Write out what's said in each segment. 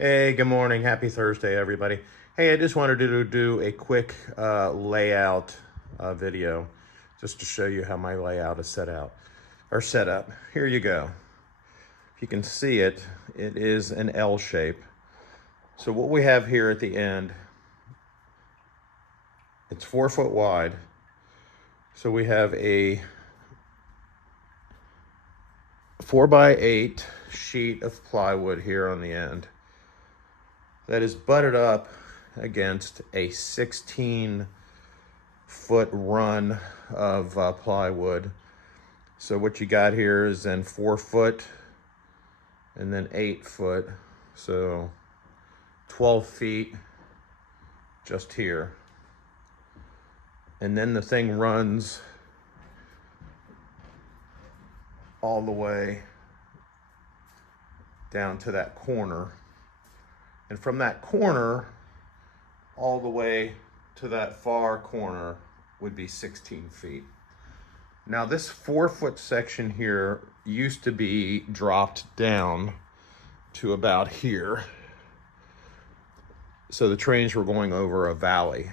Hey, good morning. Happy Thursday, everybody. Hey, I just wanted to do a quick layout video just to show you how my layout is set up. Here you go. If you can see it, it is an L shape. So what we have here at the end, it's 4 foot wide. So we have a 4x8 sheet of plywood here on the end that is butted up against a 16-foot run of plywood. So what you got here is then 4 foot and then 8 foot. So 12 feet just here. And then the thing runs all the way down to that corner. And from that corner all the way to that far corner would be 16 feet. Now this 4 foot section here used to be dropped down to about here. So the trains were going over a valley.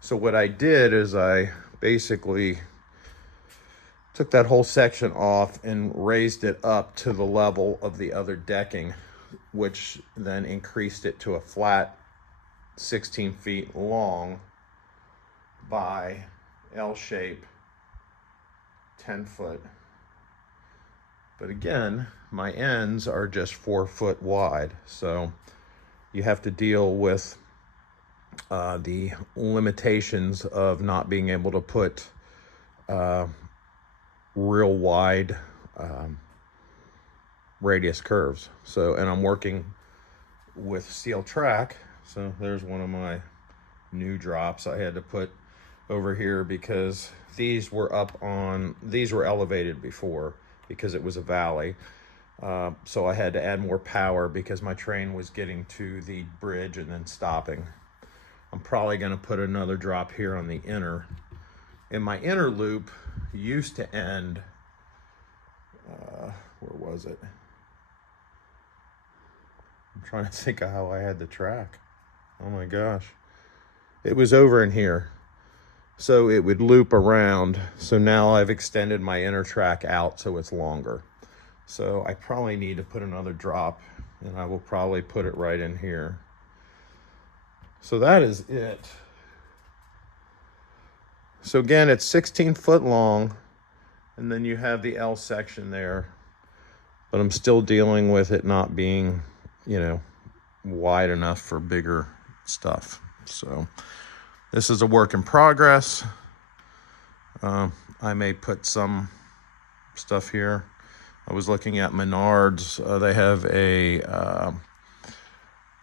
So what I did is I basically took that whole section off and raised it up to the level of the other decking, which then increased it to a flat 16 feet long by L shape 10 foot. But again, my ends are just 4 foot wide. So you have to deal with the limitations of not being able to put real wide radius curves. So, and I'm working with steel track. So there's one of my new drops I had to put over here because these were elevated before because it was a valley. So I had to add more power because my train was getting to the bridge and then stopping. I'm probably going to put another drop here on the inner. And my inner loop used to end, where was it? I'm trying to think of how I had the track. Oh my gosh. It was over in here. So it would loop around. So now I've extended my inner track out so it's longer. So I probably need to put another drop, and I will probably put it right in here. So that is it. So again, it's 16 foot long, and then you have the L section there, but I'm still dealing with it not being, wide enough for bigger stuff. So this is a work in progress. I may put some stuff here. I was looking at Menards. They have a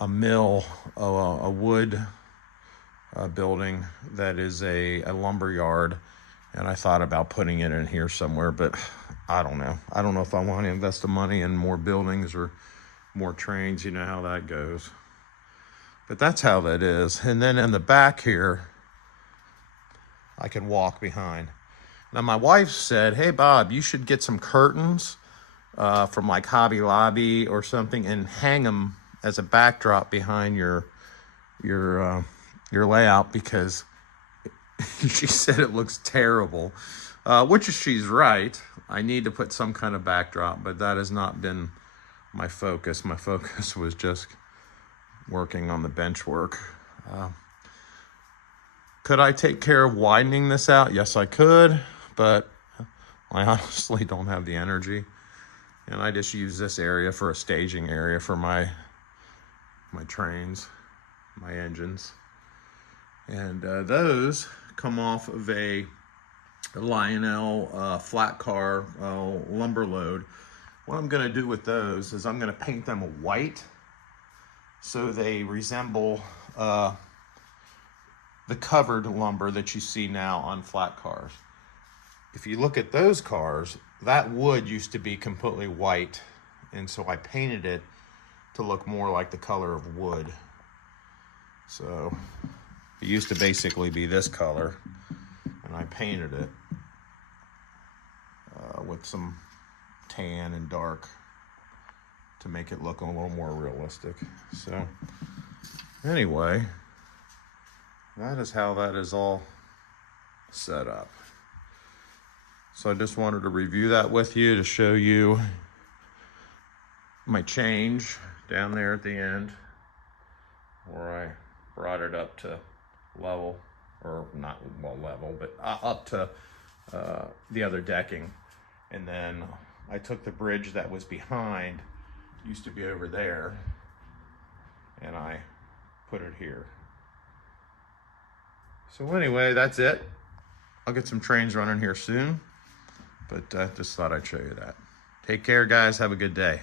mill, a wood building that is a lumber yard, and I thought about putting it in here somewhere, but I don't know. I don't know if I want to invest the money in more buildings or more trains. You know how that goes. But that's how that is. And then in the back here, I can walk behind. Now my wife said, "Hey Bob, you should get some curtains from like Hobby Lobby or something and hang them as a backdrop behind your layout because," she said, "it looks terrible," which she's right. I need to put some kind of backdrop, but that has not been my focus. My focus was just working on the bench work. Could I take care of widening this out? Yes, I could, but I honestly don't have the energy. And I just use this area for a staging area for my trains, my engines. And those come off of a Lionel flat car lumber load. What I'm going to do with those is I'm going to paint them white so they resemble the covered lumber that you see now on flat cars. If you look at those cars, that wood used to be completely white, and so I painted it to look more like the color of wood. So it used to basically be this color, and I painted it with some tan and dark to make it look a little more realistic. So anyway, that is how that is all set up. So I just wanted to review that with you to show you my change down there at the end where I brought it up to level, or not well level, but up to the other decking. And then I took the bridge that was behind, used to be over there, and I put it here. So anyway, that's it. I'll get some trains running here soon, but I just thought I'd show you that. Take care, guys. Have a good day.